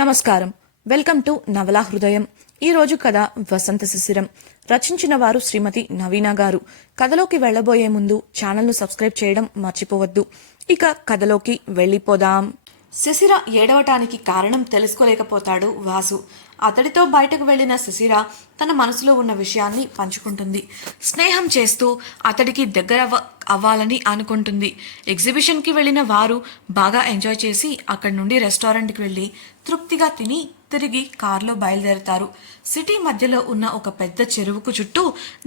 నమస్కారం. Welcome to నవలా హృదయం. ఈ రోజు కథ వసంత శిశిరం. రచించిన వారు శ్రీమతి నవీన గారు. కథలోకి వెళ్లబోయే ముందు ఛానల్ను సబ్స్క్రైబ్ చేయడం మర్చిపోవద్దు. ఇక కథలోకి వెళ్ళిపోదాం. శిశిర ఏడవటానికి కారణం తెలుసుకోలేకపోతాడు వాసు. అతడితో బయటకు వెళ్లిన శిశిర తన మనసులో ఉన్న విషయాన్ని పంచుకుంటుంది. స్నేహం చేస్తూ అతడికి దగ్గర అవ్వాలని అనుకుంటుంది. ఎగ్జిబిషన్కి వెళ్లిన వారు బాగా ఎంజాయ్ చేసి అక్కడి నుండి రెస్టారెంట్కి వెళ్ళి తృప్తిగా తిని తిరిగి కారులో బయలుదేరతారు. సిటీ మధ్యలో ఉన్న ఒక పెద్ద చెరువుకు చుట్టూ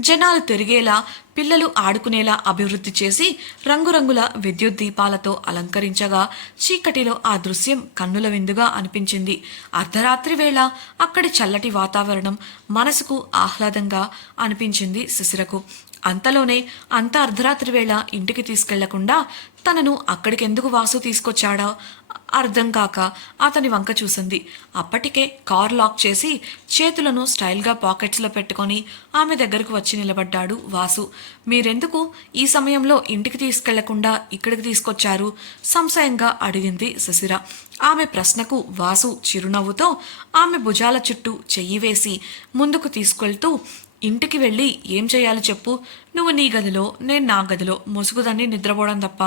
జనాలు తిరిగేలా, పిల్లలు ఆడుకునేలా అభివృద్ధి చేసి రంగురంగుల విద్యుత్ దీపాలతో అలంకరించగా చీకటిలో ఆ దృశ్యం కన్నుల విందుగా అనిపించింది. అర్ధరాత్రి వేళ అక్కడి చల్లటి వాతావరణం మనసుకు ఆహ్లాదంగా అనిపించింది శిశిరకు. అంతలోనే అంత అర్ధరాత్రి వేళ ఇంటికి తీసుకెళ్లకుండా తనను అక్కడికెందుకు వాసు తీసుకొచ్చాడా అర్థం కాక అతని వంక చూసింది. అప్పటికే కార్ లాక్ చేసి చేతులను స్టైల్గా పాకెట్స్లో పెట్టుకొని ఆమె దగ్గరకు వచ్చి నిలబడ్డాడు వాసు. మీరెందుకు ఈ సమయంలో ఇంటికి తీసుకెళ్లకుండా ఇక్కడికి తీసుకొచ్చారు? సంశయంగా అడిగింది శిశిర. ఆమె ప్రశ్నకు వాసు చిరునవ్వుతో ఆమె భుజాల చుట్టూ చెయ్యి వేసి ముందుకు తీసుకెళ్తూ, ఇంటికి వెళ్ళి ఏం చేయాలో చెప్పు. నువ్వు నీ గదిలో, నేను నా గదిలో ముసుగుదాన్ని నిద్రపోవడం తప్ప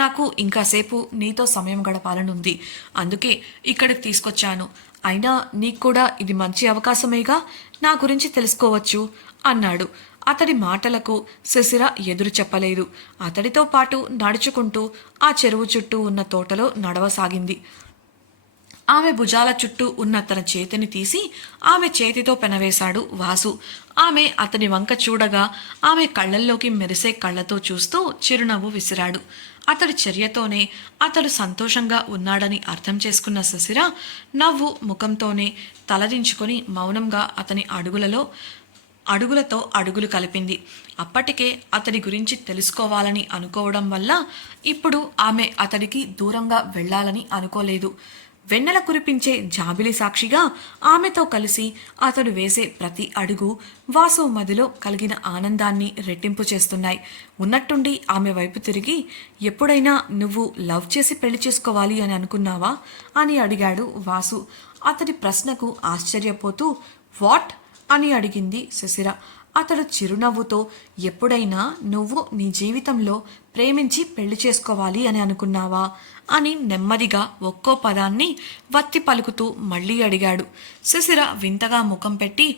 నాకు ఇంకాసేపు నీతో సమయం గడపాలనుంది. అందుకే ఇక్కడికి తీసుకొచ్చాను. అయినా నీకు కూడా ఇది మంచి అవకాశమేగా, నా గురించి తెలుసుకోవచ్చు అన్నాడు. అతడి మాటలకు శిశిర ఎదురు చెప్పలేదు. అతడితో పాటు నడుచుకుంటూ ఆ చెరువు చుట్టూ ఉన్న తోటలో నడవసాగింది. ఆమె భుజాల చుట్టూ ఉన్న తన చేతిని తీసి ఆమె చేతితో పెనవేశాడు వాసు. ఆమె అతని వంక చూడగా ఆమె కళ్ళల్లోకి మెరిసే కళ్ళతో చూస్తూ చిరునవ్వు విసిరాడు. అతడి చర్యతోనే అతడు సంతోషంగా ఉన్నాడని అర్థం చేసుకున్న శిశిర నవ్వు ముఖంతోనే తలదించుకొని మౌనంగా అతని అడుగులతో అడుగులు కలిపింది. అప్పటికే అతడి గురించి తెలుసుకోవాలని అనుకోవడం వల్ల ఇప్పుడు ఆమె అతడికి దూరంగా వెళ్లాలని అనుకోలేదు. వెన్నెల కురిపించే జాబిలి సాక్షిగా ఆమెతో కలిసి అతడు వేసే ప్రతి అడుగు వాసు మదిలో కలిగిన ఆనందాన్ని రెట్టింపు చేస్తున్నాయి. ఉన్నట్టుండి ఆమె వైపు తిరిగి, ఎప్పుడైనా నువ్వు లవ్ చేసి పెళ్లి చేసుకోవాలి అని అనుకున్నావా అని అడిగాడు వాసు. అతడి ప్రశ్నకు ఆశ్చర్యపోతూ, వాట్ అని అడిగింది శిశిర. అతడు చిరునవ్వుతో, ఎప్పుడైనా నువ్వు నీ జీవితంలో ప్రేమించి పెళ్లి చేసుకోవాలి అని అనుకున్నావా అని నెమ్మదిగా ఒక్కో పదాన్ని వత్తి పలుకుతూ మళ్ళీ అడిగాడు. శిశిర వింతగా ముఖం పెట్టి,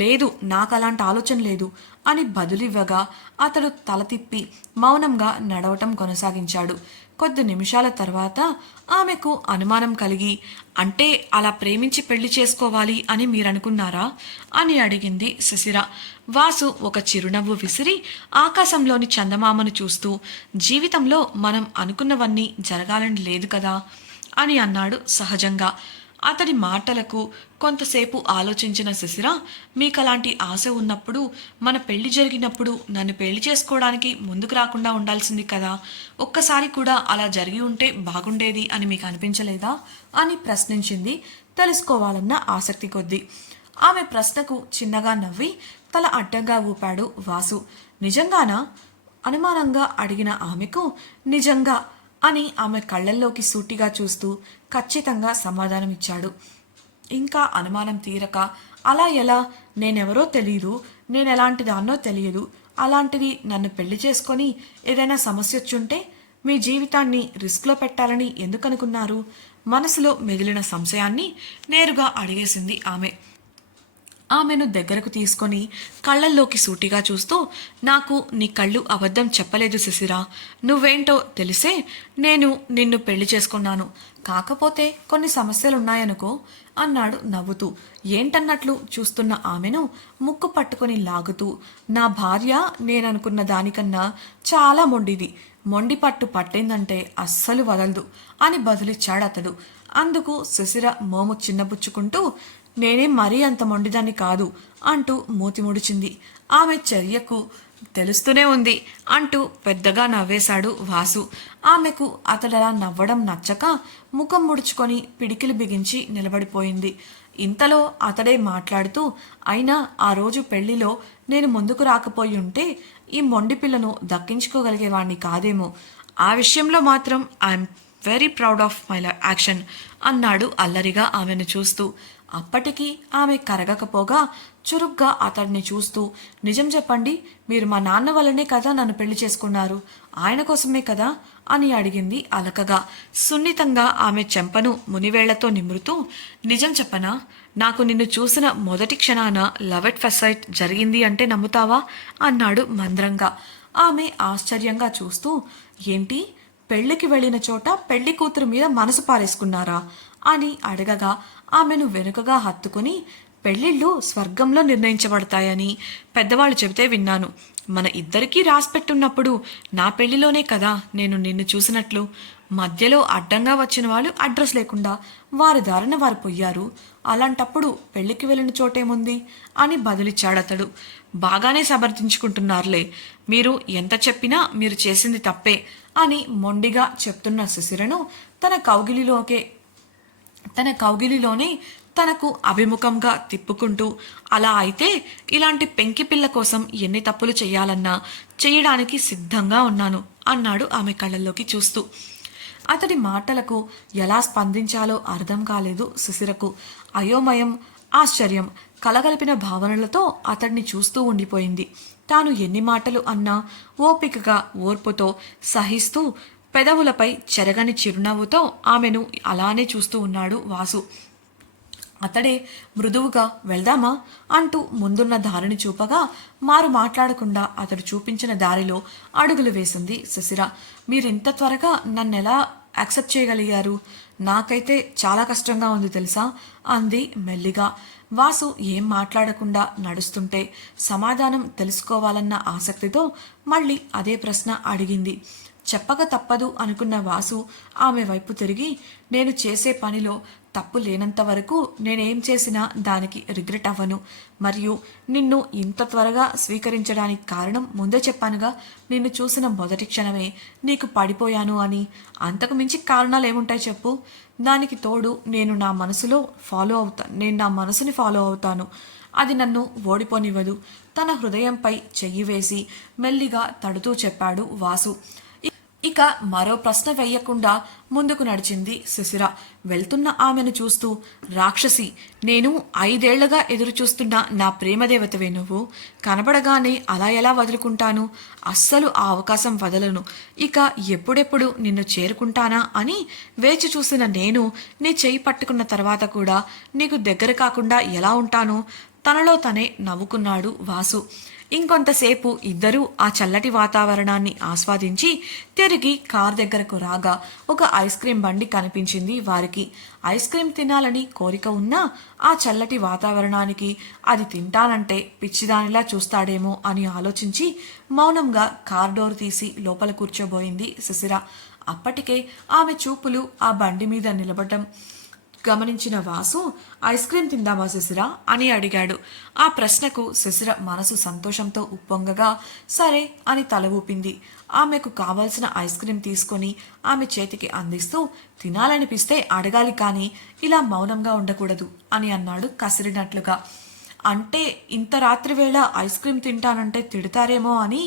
లేదు, నాకు అలాంటి ఆలోచన లేదు అని బదులివ్వగా అతడు తల తిప్పి మౌనంగా నడవటం కొనసాగించాడు. కొద్ది నిమిషాల తర్వాత ఆమెకు అనుమానం కలిగి, అంటే అలా ప్రేమించి పెళ్లి చేసుకోవాలి అని మీరనుకున్నారా అని అడిగింది శిశిర. వాసు ఒక చిరునవ్వు విసిరి ఆకాశంలోని చందమామను చూస్తూ, జీవితంలో మనం అనుకున్నవన్నీ జరగాలని లేదు కదా అని అన్నాడు సహజంగా. అతడి మాటలకు కొంతసేపు ఆలోచించిన శిశిర, మీకలాంటి ఆశ ఉన్నప్పుడు, మన పెళ్లి జరిగినప్పుడు నన్ను పెళ్లి చేసుకోవడానికి ముందుకు రాకుండా ఉండాల్సింది కదా, ఒక్కసారి కూడా అలా జరిగి ఉంటే బాగుండేది అని మీకు అనిపించలేదా అని ప్రశ్నించింది తెలుసుకోవాలన్న ఆసక్తి కొద్దీ. ఆమె ప్రశ్నకు చిన్నగా నవ్వి తల అడ్డంగా ఊపాడు వాసు. నిజంగానా? అనుమానంగా అడిగిన ఆమెకు నిజంగా అని ఆమె కళ్ళల్లోకి సూటిగా చూస్తూ ఖచ్చితంగా సమాధానమిచ్చాడు. ఇంకా అనుమానం తీరక, అలా ఎలా? నేనెవరో తెలీదు, నేనెలాంటి దాన్నో తెలియదు. అలాంటిది నన్ను పెళ్లి చేసుకొని ఏదైనా సమస్య వచ్చుంటే మీ జీవితాన్ని రిస్క్లో పెట్టాలని ఎందుకు అనుకున్నారు? మనసులో మెదిలిన సంశయాన్ని నేరుగా అడిగేసింది ఆమె. ఆమెను దగ్గరకు తీసుకొని కళ్ళల్లోకి సూటిగా చూస్తూ, నాకు నీ కళ్ళు అబద్ధం చెప్పలేదు శిశిర. నువ్వేంటో తెలిసే నేను నిన్ను పెళ్లి చేసుకున్నాను. కాకపోతే కొన్ని సమస్యలున్నాయనుకో అన్నాడు నవ్వుతూ. ఏంటన్నట్లు చూస్తున్న ఆమెను ముక్కు పట్టుకొని లాగుతూ, నా భార్య నేననుకున్న దానికన్నా చాలా మొండిది. మొండి పట్టు పట్టిందంటే అస్సలు వదలదు అని బదులిచ్చాడు అతడు. అందుకు శిశిర మోము చిన్నబుచ్చుకుంటూ, నేనేం మరీ అంత మొండిదాన్ని కాదు అంటూ మూతి ముడిచింది. ఆమె చర్యకు తెలుస్తూనే ఉంది అంటూ పెద్దగా నవ్వేశాడు వాసు. ఆమెకు అతడలా నవ్వడం నచ్చక ముఖం ముడుచుకొని పిడికిలు బిగించి నిలబడిపోయింది. ఇంతలో అతడే మాట్లాడుతూ, అయినా ఆ రోజు పెళ్లిలో నేను ముందుకు రాకపోయి ఉంటే ఈ మొండి పిల్లను దక్కించుకోగలిగేవాణ్ణి కాదేమో. ఆ విషయంలో మాత్రం I'm very proud of my action అన్నాడు అల్లరిగా ఆమెను చూస్తూ. అప్పటికి ఆమె కరగకపోగా చురుగ్గా అతడిని చూస్తూ, నిజం చెప్పండి, మీరు మా నాన్న వల్లనే కదా నన్ను పెళ్లి చేసుకున్నారు, ఆయన కోసమే కదా అని అడిగింది అలకగా. సున్నితంగా ఆమె చెంపను మునివేళ్లతో నిమురుతూ, నిజం చెప్పనా, నాకు నిన్ను చూసిన మొదటి క్షణాన లవ్ ఎట్ ఫస్ట్ సైట్ జరిగింది అంటే నమ్ముతావా అన్నాడు మంద్రంగా. ఆమె ఆశ్చర్యంగా చూస్తూ, ఏంటి, పెళ్లికి వెళ్ళిన చోట పెళ్లి కూతురు మీద మనసు పారేసుకున్నారా అని అడగగా ఆమెను వెనుకగా హత్తుకుని, పెళ్లిళ్ళు స్వర్గంలో నిర్ణయించబడతాయని పెద్దవాళ్ళు చెబితే విన్నాను. మన ఇద్దరికీ రాసిపెట్టున్నప్పుడు నా పెళ్లిలోనే కదా నేను నిన్ను చూసినట్లు. మధ్యలో అడ్డంగా వచ్చిన వాళ్ళు అడ్రస్ లేకుండా వారి దారిన వారు పోయారు. అలాంటప్పుడు పెళ్లికి వెళ్ళిన చోటేముంది అని బదులిచ్చాడతడు. బాగానే సమర్థించుకుంటున్నారులే, మీరు ఎంత చెప్పినా మీరు చేసింది తప్పే అని మొండిగా చెప్తున్న శిశిరను తన కౌగిలిలోనే తనకు అభిముఖంగా తిప్పుకుంటూ, అలా అయితే ఇలాంటి పెంకి పిల్ల కోసం ఎన్ని తప్పులు చెయ్యాలన్నా చెయ్యడానికి సిద్ధంగా ఉన్నాను అన్నాడు ఆమె కళ్ళల్లోకి చూస్తూ. అతడి మాటలకు ఎలా స్పందించాలో అర్థం కాలేదు శిశిరకు. అయోమయం, ఆశ్చర్యం కలగలిపిన భావనలతో అతడిని చూస్తూ ఉండిపోయింది. తాను ఎన్ని మాటలు అన్నా ఓపికగా ఓర్పుతో సహిస్తూ పెదవులపై చెరగని చిరునవ్వుతో ఆమెను అలానే చూస్తూ ఉన్నాడు వాసు. అతడే మృదువుగా వెళ్దామా అంటూ ముందున్న దారిని చూపగా మారు మాట్లాడకుండా అతడు చూపించిన దారిలో అడుగులు వేసింది శిశిర. మీరింత త్వరగా నన్నెలా యాక్సెప్ట్ చేయగలిగారు? నాకైతే చాలా కష్టంగా ఉంది తెలుసా అంది మెల్లిగా. వాసు ఏం మాట్లాడకుండా నడుస్తుంటే సమాధానం తెలుసుకోవాలన్న ఆసక్తితో మళ్ళీ అదే ప్రశ్న అడిగింది. చెప్పక తప్పదు అనుకున్న వాసు ఆమె వైపు తిరిగి, నేను చేసే పనిలో తప్పు లేనంత వరకు నేనేం చేసినా దానికి రిగ్రెట్ అవ్వను. మరియు నిన్ను ఇంత త్వరగా స్వీకరించడానికి కారణం ముందే చెప్పానుగా, నిన్ను చూసిన మొదటి క్షణమే నీకు పడిపోయాను అని. అంతకు మించి కారణాలు ఏముంటాయి చెప్పు? దానికి తోడు నేను నా మనసుని ఫాలో అవుతాను. అది నన్ను ఓడిపోనివ్వదు. తన హృదయంపై చెయ్యి వేసి మెల్లిగా తడుతూ చెప్పాడు వాసు. ఇక మరో ప్రశ్న వేయకుండా ముందుకు నడిచింది శిశిర. వెళ్తున్న ఆమెను చూస్తూ, రాక్షసి, నేను 5 ఏళ్లుగా ఎదురు చూస్తున్న నా ప్రేమదేవతవే నువ్వు. కనబడగానే అలా ఎలా వదులుకుంటాను? అస్సలు ఆ అవకాశం వదలను. ఇక ఎప్పుడెప్పుడు నిన్ను చేరుకుంటానా అని వేచి చూసిన నేను నీ చేయి పట్టుకున్న తర్వాత కూడా నీకు దగ్గర కాకుండా ఎలా ఉంటాను? తనలో తనే నవ్వుకున్నాడు వాసు. ఇంకొంతసేపు ఇద్దరూ ఆ చల్లటి వాతావరణాన్ని ఆస్వాదించి తిరిగి కార్ దగ్గరకు రాగా ఒక ఐస్ క్రీం బండి కనిపించింది వారికి. ఐస్ క్రీం తినాలని కోరిక ఉన్నా ఆ చల్లటి వాతావరణానికి అది తింటానంటే పిచ్చిదానిలా చూస్తాడేమో అని ఆలోచించి మౌనంగా కార్ డోర్ తీసి లోపల కూర్చోబోయింది శిశిర. అప్పటికే ఆమె చూపులు ఆ బండి మీద నిలబడటం గమనించిన వాసు, ఐస్ క్రీం తిందామా శిశిర అని అడిగాడు. ఆ ప్రశ్నకు శిశిర మనసు సంతోషంతో ఉప్పొంగగా సరే అని తల ఊపింది. ఆమెకు కావలసిన ఐస్ క్రీం తీసుకొని ఆమె చేతికి అందిస్తూ, తినాలనిపిస్తే అడగాలి కానీ ఇలా మౌనంగా ఉండకూడదు అని అన్నాడు కసిరినట్లుగా. అంటే ఇంత రాత్రి వేళ ఐస్ క్రీం తింటానంటే తిడతారేమో అని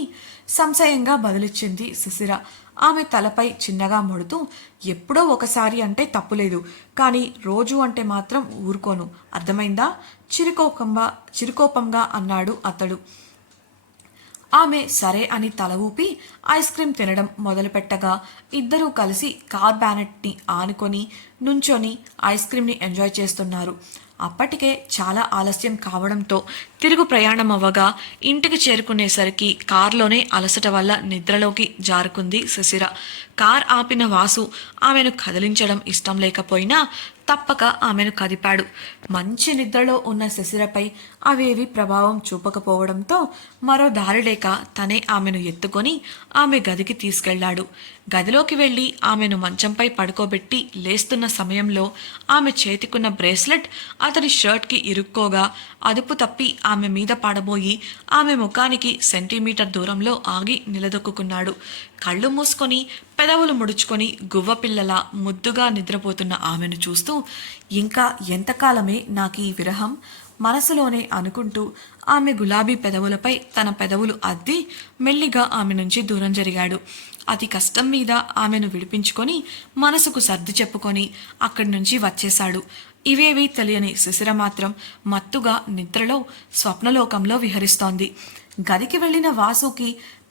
సంశయంగా బదులిచ్చింది శిశిర. ఆమె తలపై చిన్నగా ముడుతూ, ఎప్పుడో ఒకసారి అంటే తప్పులేదు, కానీ రోజు అంటే మాత్రం ఊరుకోను, అర్థమైందా? చిరుకోపంగా అన్నాడు అతడు. ఆమె సరే అని తల ఊపి ఐస్ క్రీం తినడం మొదలుపెట్టగా ఇద్దరూ కలిసి కార్ బ్యానెట్ని ఆనుకొని నుంచొని ఐస్ క్రీంని ఎంజాయ్ చేస్తున్నారు. అప్పటికే చాలా ఆలస్యం కావడంతో తిరుగు ప్రయాణం అవ్వగా ఇంటికి చేరుకునేసరికి కారులోనే అలసట వల్ల నిద్రలోకి జారుకుంది శిశిర. కార్ ఆపిన వాసు ఆమెను కదిలించడం ఇష్టం లేకపోయినా తప్పక ఆమెను కదిపాడు. మంచి నిద్రలో ఉన్న శిశిరపై అవేవి ప్రభావం చూపకపోవడంతో మరో దారి లేక తనే ఆమెను ఎత్తుకొని ఆమె గదికి తీసుకెళ్లాడు. గదిలోకి వెళ్లి ఆమెను మంచంపై పడుకోబెట్టి లేస్తున్న సమయంలో ఆమె చేతికున్న బ్రేస్లెట్ అతడి షర్ట్కి ఇరుక్కోగా అదుపు తప్పి ఆమె మీద పడబోయి ఆమె ముఖానికి సెంటీమీటర్ దూరంలో ఆగి నిలదొక్కున్నాడు. కళ్ళు మూసుకొని పెదవులు ముడుచుకొని గువ్వపిల్లలా ముద్దుగా నిద్రపోతున్న ఆమెను చూస్తూ, ఇంకా ఎంతకాలమే నాకు ఈ విరహం మనసులోనే అనుకుంటూ ఆమె గులాబీ పెదవులపై తన పెదవులు అద్ది మెల్లిగా ఆమె నుంచి దూరం జరిగాడు. అతి కష్టం మీద ఆమెను విడిపించుకొని మనసుకు సర్ది చెప్పుకొని అక్కడి నుంచి వచ్చేశాడు. ఇవేవీ తెలియని శిశిర మాత్రం మత్తుగా నిద్రలో స్వప్నలోకంలో విహరిస్తోంది. గదికి వెళ్లిన వాసుకి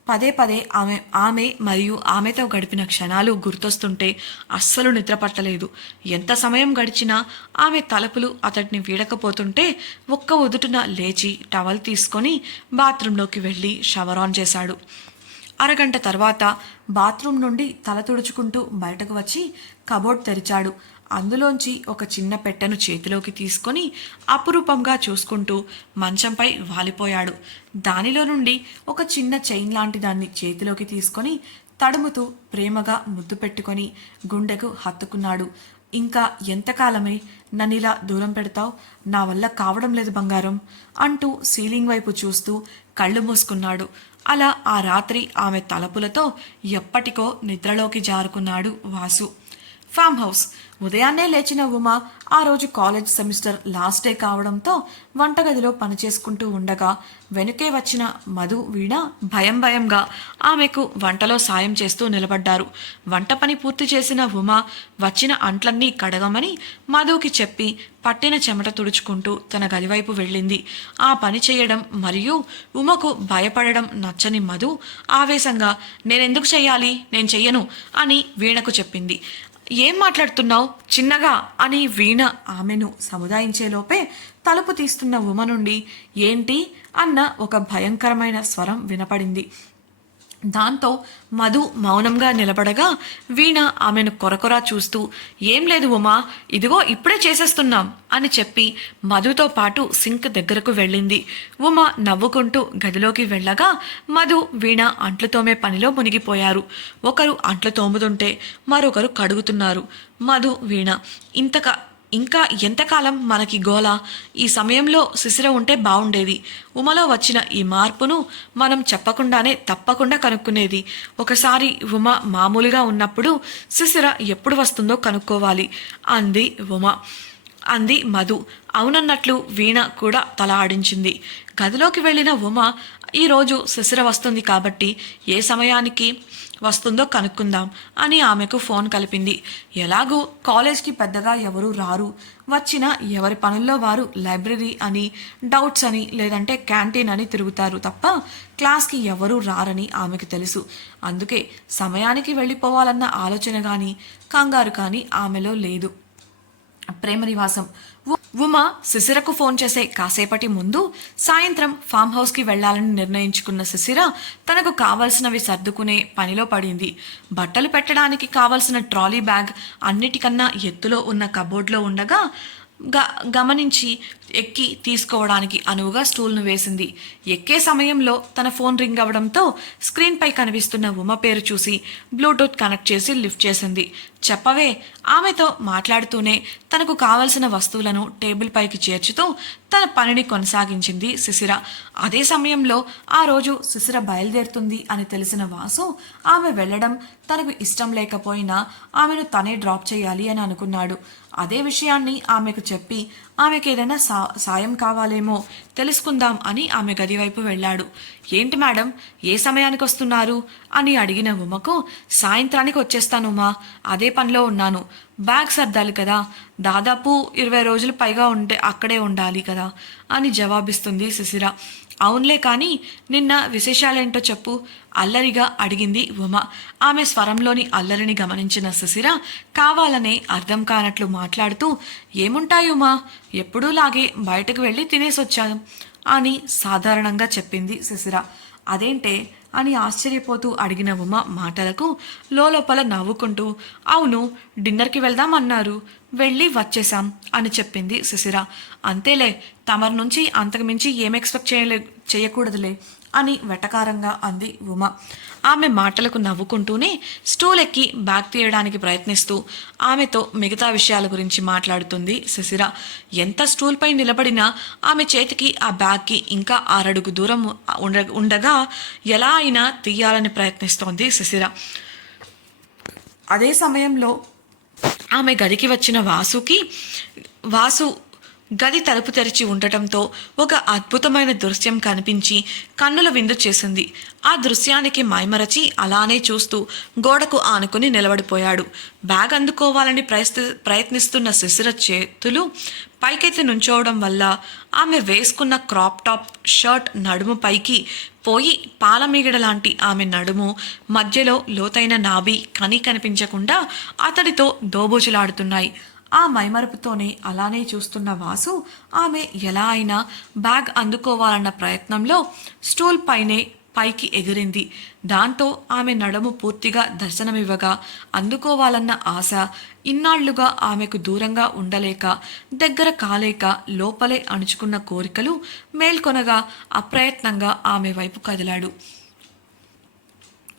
పదే పదే ఆమె మరియు ఆమెతో గడిపిన క్షణాలు గుర్తొస్తుంటే అస్సలు నిద్రపట్టలేదు. ఎంత సమయం గడిచినా ఆమె తలుపులు అతడిని వీడకపోతుంటే ఒక్క ఉదుటున లేచి టవల్ తీసుకొని బాత్రూంలోకి వెళ్ళి షవర్ ఆన్ చేశాడు. అరగంట తర్వాత బాత్రూం నుండి తల తుడుచుకుంటూ బయటకు వచ్చి కబోర్డ్ తెరిచాడు. అందులోంచి ఒక చిన్న పెట్టెను చేతిలోకి తీసుకొని అపురూపంగా చూసుకుంటూ మంచంపై వాలిపోయాడు. దానిలో నుండి ఒక చిన్న చైన్ లాంటి దాన్ని చేతిలోకి తీసుకొని తడుముతూ ప్రేమగా ముద్దు పెట్టుకొని గుండెకు హత్తుకున్నాడు. ఇంకా ఎంతకాలమే నన్నిలా దూరం పెడతావు? నా వల్ల కావడం లేదు బంగారం అంటూ సీలింగ్ వైపు చూస్తూ కళ్ళు మూసుకున్నాడు. అలా ఆ రాత్రి ఆమె తలపులతో ఎప్పటికో నిద్రలోకి జారుకున్నాడు వాసు. Farm house. ఉదయాన్నే లేచిన ఉమ ఆ రోజు కాలేజ్ సెమిస్టర్ లాస్ట్ డే కావడంతో వంటగదిలో పనిచేసుకుంటూ ఉండగా వెనుకే వచ్చిన మధు వీణ భయంగా ఆమెకు వంటలో సాయం చేస్తూ నిలబడ్డారు. వంట పని పూర్తి చేసిన ఉమ వచ్చిన అంట్లన్నీ కడగమని మధుకి చెప్పి పట్టిన చెమట తుడుచుకుంటూ తన గదివైపు వెళ్ళింది. ఆ పని చేయడం మరియు ఉమకు భయపడడం నచ్చని మధు ఆవేశంగా నేనెందుకు చెయ్యాలి, నేను చెయ్యను అని వీణకు చెప్పింది. ఏం మాట్లాడుతున్నావు చిన్నగా అని వీణ ఆమెను సముదాయించేలోపే తలుపు తీస్తున్న ఉమ నుండి ఏంటి అన్న ఒక భయంకరమైన స్వరం వినపడింది. దాంతో మధు మౌనంగా నిలబడగా వీణ ఆమెను కొరకొరా చూస్తూ ఏం లేదు ఉమా, ఇదిగో ఇప్పుడే చేసేస్తున్నాం అని చెప్పి మధుతో పాటు సింక్ దగ్గరకు వెళ్ళింది. ఉమ నవ్వుకుంటూ గదిలోకి వెళ్ళగా మధు వీణ అంట్లు తోమే పనిలో మునిగిపోయారు. ఒకరు అంట్లు తోముతుంటే మరొకరు కడుగుతున్నారు. మధు వీణ ఇంకా ఎంతకాలం మనకి గోల? ఈ సమయంలో శిశిర ఉంటే బాగుండేది. ఉమలో వచ్చిన ఈ మార్పును మనం చెప్పకుండానే తప్పకుండా కనుక్కునేది. ఒకసారి ఉమ మామూలుగా ఉన్నప్పుడు శిశిర ఎప్పుడు వస్తుందో కనుక్కోవాలి అంది మధు. అవునన్నట్లు వీణ కూడా తల ఆడించింది. గదిలోకి వెళ్ళిన ఉమ ఈరోజు శిశిర వస్తుంది కాబట్టి ఏ సమయానికి వస్తుందో కనుక్కుందాం అని ఆమెకు ఫోన్ కలిపింది. ఎలాగూ కాలేజ్కి పెద్దగా ఎవరూ రారు, వచ్చిన ఎవరి పనుల్లో వారు లైబ్రరీ అని, డౌట్స్ అని, లేదంటే క్యాంటీన్ అని తిరుగుతారు తప్ప క్లాస్కి ఎవరూ రారని ఆమెకు తెలుసు. అందుకే సమయానికి వెళ్ళిపోవాలన్న ఆలోచన కానీ కంగారు కానీ ఆమెలో లేదు. ప్రేమ నివాసం. ఉమ శిశిరకు ఫోన్ చేసే కాసేపటి ముందు సాయంత్రం ఫామ్ హౌస్కి వెళ్లాలని నిర్ణయించుకున్న శిశిర తనకు కావలసినవి సర్దుకునే పనిలో పడింది. బట్టలు పెట్టడానికి కావలసిన ట్రాలీ బ్యాగ్ అన్నిటికన్నా ఎత్తులో ఉన్న కబోర్డ్లో ఉండగా గమనించి ఎక్కి తీసుకోవడానికి అనువుగా స్టూల్ను వేసింది. ఎక్కే సమయంలో తన ఫోన్ రింగ్ అవడంతో స్క్రీన్పై కనిపిస్తున్న ఉమ పేరు చూసి బ్లూటూత్ కనెక్ట్ చేసి లిఫ్ట్ చేసింది. చెప్పవే. ఆమెతో మాట్లాడుతూనే తనకు కావలసిన వస్తువులను టేబుల్ పైకి చేర్చుతూ తన పనిని కొనసాగించింది శిశిర. అదే సమయంలో ఆ రోజు శిశిర బయలుదేరుతుంది అని తెలిసిన వాసు ఆమె వెళ్లడం తనకు ఇష్టం లేకపోయినా ఆమెను తనే డ్రాప్ చేయాలి అని అనుకున్నాడు. అదే విషయాన్ని ఆమెకు చెప్పి ఆమెకు ఏదైనా సాయం కావాలేమో తెలుసుకుందాం అని ఆమె గదివైపు వెళ్ళాడు. ఏంటి మేడం, ఏ సమయానికి వస్తున్నారు అని అడిగిన ఉమకు సాయంత్రానికి వచ్చేస్తాను ఉమా, అదే పనిలో ఉన్నాను. బ్యాగ్ సర్దాలి కదా, దాదాపు 20 రోజులు పైగా అక్కడే ఉండాలి కదా అని జవాబిస్తుంది శిశిర. అవునులే కానీ నిన్న విశేషాలేంటో చెప్పు అల్లరిగా అడిగింది ఉమ. ఆమె స్వరంలోని అల్లరిని గమనించిన శిశిర కావాలనే అర్థం కానట్లు మాట్లాడుతూ ఏముంటాయి ఉమా, ఎప్పుడూలాగే బయటకు వెళ్ళి తినేసొచ్చాను అని సాధారణంగా చెప్పింది శిశిర. అదేంటే అని ఆశ్చర్యపోతూ అడిగిన ఉమ మాటలకు లోపల నవ్వుకుంటూ అవును డిన్నర్కి వెళ్దాం అన్నారు, వెళ్ళి వచ్చేశాం అని చెప్పింది శిశిర. అంతేలే, తమరి నుంచి అంతకుమించి ఏం ఎక్స్పెక్ట్ చేయకూడదులే అని వెటకారంగా అంది ఉమ. ఆమె మాటలకు నవ్వుకుంటూనే స్టూల్ ఎక్కి బ్యాగ్ తీయడానికి ప్రయత్నిస్తూ ఆమెతో మిగతా విషయాల గురించి మాట్లాడుతుంది శిశిర. ఎంత స్టూల్పై నిలబడినా ఆమె చేతికి ఆ బ్యాగ్కి ఇంకా 6 అడుగు దూరం ఉండగా ఎలా అయినా తీయాలని ప్రయత్నిస్తోంది శిశిర. అదే సమయంలో ఆమె గదికి వచ్చిన వాసు గది తలుపు తెరిచి ఉండటంతో ఒక అద్భుతమైన దృశ్యం కనిపించి కన్నుల విందు చేసింది. ఆ దృశ్యానికి మైమరచి అలానే చూస్తూ గోడకు ఆనుకుని నిలబడిపోయాడు. బ్యాగ్ అందుకోవాలని ప్రయత్నిస్తున్న శిశిర చేతులు పైకెత్తి నుంచోవడం వల్ల ఆమె వేసుకున్న క్రాప్ టాప్ షర్ట్ నడుము పైకి పోయి పాలమీగడ లాంటి ఆమె నడుము మధ్యలో లోతైన నాభి కనిపించకుండా అతడితో దోబూచులాడుతున్నాయి. ఆ మైమరుపుతోనే అలానే చూస్తున్న వాసు ఆమె ఎలా అయినా బ్యాగ్ అందుకోవాలన్న ప్రయత్నంలో స్టూల్ పైనే పైకి ఎగిరింది. దాంతో ఆమె నడుము పూర్తిగా దర్శనమివ్వగా అందుకోవాలన్న ఆశ ఇన్నాళ్లుగా ఆమెకు దూరంగా ఉండలేక దగ్గర కాలేక లోపలే అణుచుకున్న కోరికలు మేల్కొనగా అప్రయత్నంగా ఆమె వైపు కదిలాడు.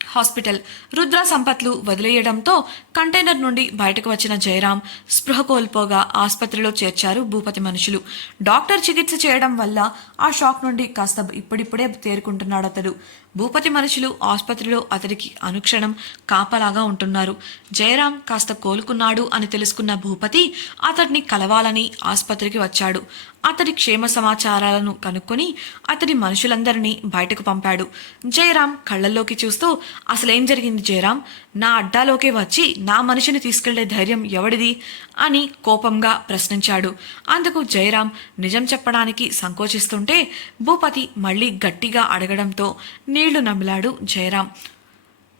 హాస్పిటల్. రుద్ర సంపత్లు వదిలేయడంతో కంటైనర్ నుండి బయటకు వచ్చిన జయరాం స్పృహ కోల్పోగా ఆసుపత్రిలో చేర్చారు భూపతి మనుషులు. డాక్టర్ చికిత్స చేయడం వల్ల ఆ షాక్ నుండి కాస్త ఇప్పుడిప్పుడే తేరుకుంటున్నాడు అతడు. భూపతి మనుషులు ఆసుపత్రిలో అతడికి అనుక్షణం కాపలాగా ఉంటున్నారు. జయరాం కాస్త కోలుకున్నాడు అని తెలుసుకున్న భూపతి అతడిని కలవాలని ఆసుపత్రికి వచ్చాడు. అతడి క్షేమ సమాచారాలను కనుక్కొని అతడి మనుషులందరినీ బయటకు పంపాడు. జయరాం కళ్ళల్లోకి చూస్తూ, అసలేం జరిగింది జయరాం? నా అడ్డాలోకి వచ్చి నా మనిషిని తీసుకెళ్లే ధైర్యం ఎవడిది అని కోపంగా ప్రశ్నించాడు. అందుకు జయరాం నిజం చెప్పడానికి సంకోచిస్తుంటే భూపతి మళ్లీ గట్టిగా అడగడంతో నీళ్లు నమిలాడు జయరాం.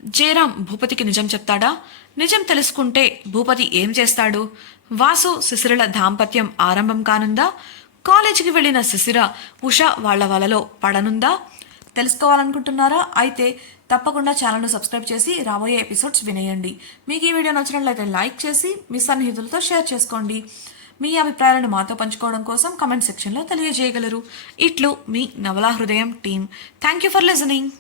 జయరాం భూపతికి నిజం చెప్తాడా? నిజం తెలుసుకుంటే భూపతి ఏం చేస్తాడు? వాసు శిశిరల దాంపత్యం ఆరంభం కానుందా? కాలేజీకి వెళ్లిన శిశిర ఉష వాళ్ల వలలో పడనుందా? తెలుసుకోవాలనుకుంటున్నారా? అయితే తప్పకుండా ఛానల్ను సబ్స్క్రైబ్ చేసి రాబోయే ఎపిసోడ్స్ వినేయండి. మీకు ఈ వీడియో నచ్చినట్లయితే లైక్ చేసి మీ సన్నిహితులతో షేర్ చేసుకోండి. మీ అభిప్రాయాలను మాతో పంచుకోవడం కోసం కామెంట్ సెక్షన్లో తెలియజేయగలరు. ఇట్లు మీ నవలా హృదయం team. Thank you for listening.